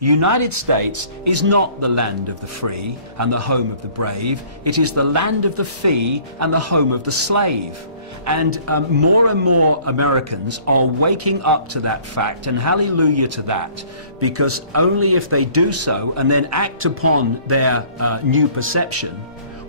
United States is not the land of the free and the home of the brave. It is the land of the fee and the home of the slave. And more and more Americans are waking up to that fact, and hallelujah to that, because only if they do so and then act upon their new perception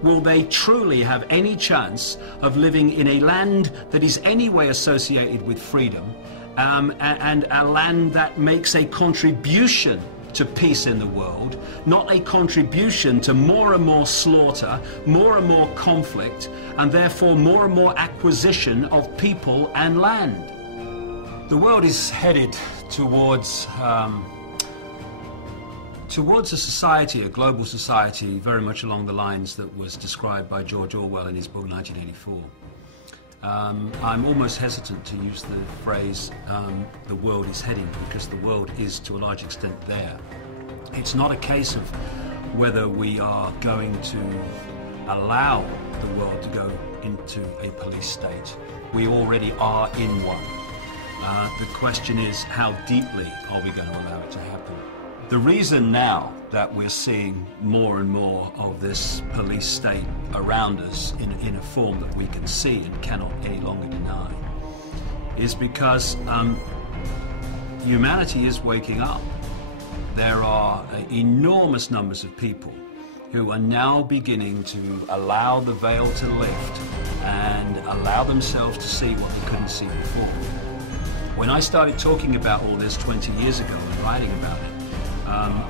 will they truly have any chance of living in a land that is anyway associated with freedom, and a land that makes a contribution to peace in the world, not a contribution to more and more slaughter, more and more conflict, and therefore more and more acquisition of people and land. The world is headed towards a society, a global society, very much along the lines that was described by George Orwell in his book 1984. I'm almost hesitant to use the phrase the world is heading, because the world is to a large extent there. It's not a case of whether we are going to allow the world to go into a police state. We already are in one. The question is, how deeply are we going to allow it to happen? The reason now that we're seeing more and more of this police state around us in a form that we can see and cannot any longer deny is because humanity is waking up. There are enormous numbers of people who are now beginning to allow the veil to lift and allow themselves to see what they couldn't see before. When I started talking about all this 20 years ago and writing about it,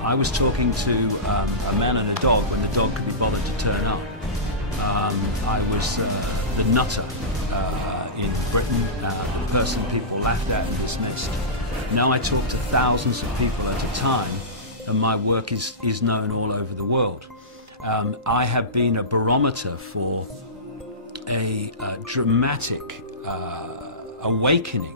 I was talking to a man and a dog when the dog could be bothered to turn up. I was the nutter in Britain, the person people laughed at and dismissed. Now I talk to thousands of people at a time, and my work is known all over the world. I have been a barometer for a dramatic awakening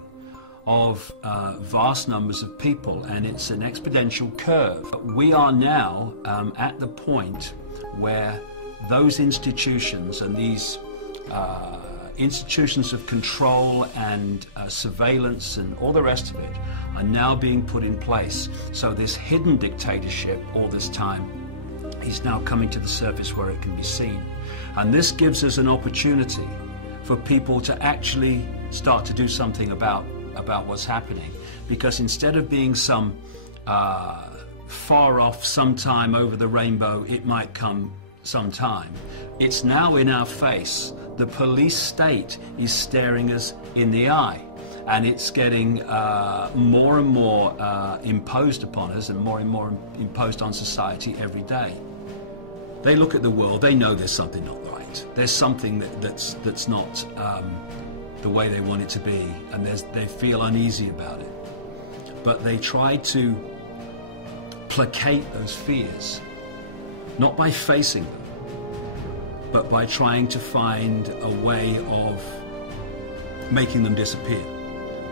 of vast numbers of people, and it's an exponential curve. We are now at the point where those institutions and these institutions of control and surveillance and all the rest of it are now being put in place. So this hidden dictatorship all this time is now coming to the surface where it can be seen. And this gives us an opportunity for people to actually start to do something about what's happening, because instead of being some far off sometime over the rainbow, it might come sometime, it's now in our face. The police state is staring us in the eye, and it's getting more and more imposed upon us and more imposed on society every day. They look at the world, they know there's something not right. There's something that's not the way they want it to be, and they feel uneasy about it. But they try to placate those fears, not by facing them, but by trying to find a way of making them disappear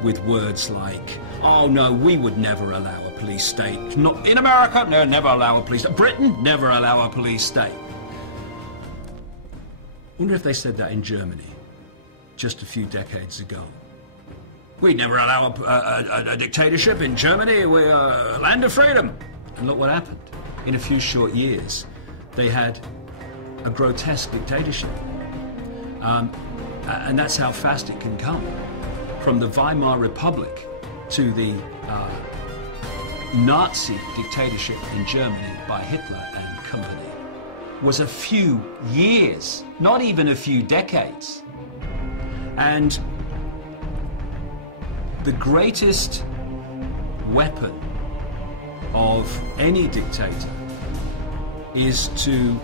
with words like, oh no, we would never allow a police state. Not in America, no, never allow a police state. Britain, never allow a police state. I wonder if they said that in Germany just a few decades ago. We'd never allow a dictatorship in Germany. We're a land of freedom. And look what happened. In a few short years, they had a grotesque dictatorship. And that's how fast it can come. From the Weimar Republic to the Nazi dictatorship in Germany by Hitler and company was a few years, not even a few decades. And the greatest weapon of any dictator is to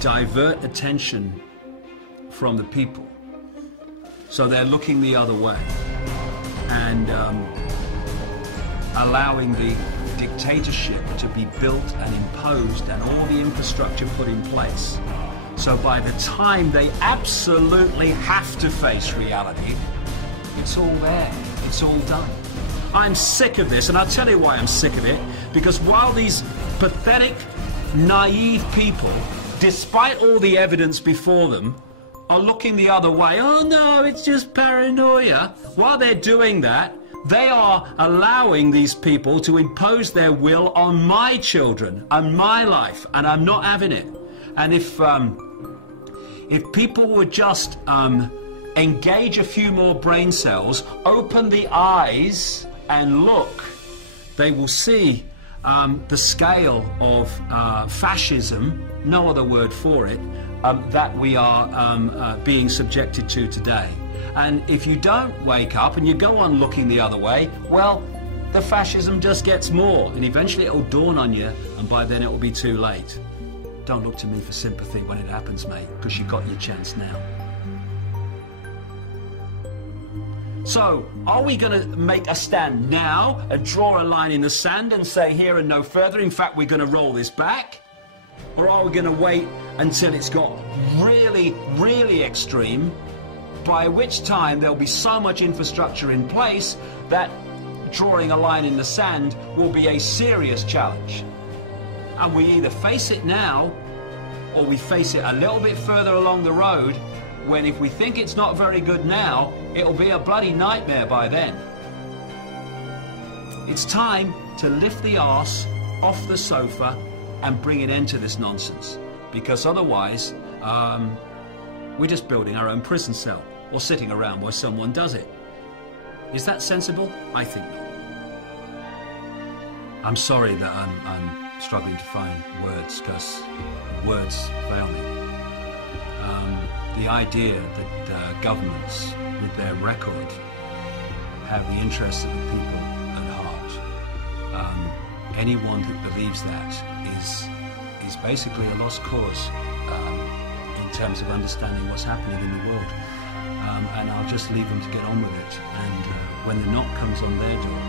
divert attention from the people. So they're looking the other way and allowing the dictatorship to be built and imposed and all the infrastructure put in place. So by the time they absolutely have to face reality, it's all there, it's all done. I'm sick of this, and I'll tell you why I'm sick of it, because while these pathetic, naive people, despite all the evidence before them, are looking the other way, oh no, it's just paranoia. While they're doing that, They are allowing these people to impose their will on my children and my life, and I'm not having it. And if people would just engage a few more brain cells, open the eyes and look, they will see the scale of fascism, no other word for it, that we are being subjected to today. And if you don't wake up and you go on looking the other way, well, the fascism just gets more, and eventually it will dawn on you, and by then it will be too late. Don't look to me for sympathy when it happens, mate, because you've got your chance now. So, are we going to make a stand now and draw a line in the sand and say here and no further? In fact, we're going to roll this back? Or are we going to wait until it's got really, really extreme, by which time there'll be so much infrastructure in place that drawing a line in the sand will be a serious challenge? And we either face it now, or we face it a little bit further along the road, when if we think it's not very good now, it'll be a bloody nightmare by then. It's time to lift the arse off the sofa and bring an end to this nonsense, because otherwise we're just building our own prison cell or sitting around while someone does it. Is that sensible? I think not. I'm sorry that I'm struggling to find words, because words fail me. The idea that governments, with their record, have the interests of the people at heart. Anyone who believes that is basically a lost cause in terms of understanding what's happening in the world. And I'll just leave them to get on with it. And when the knock comes on their door,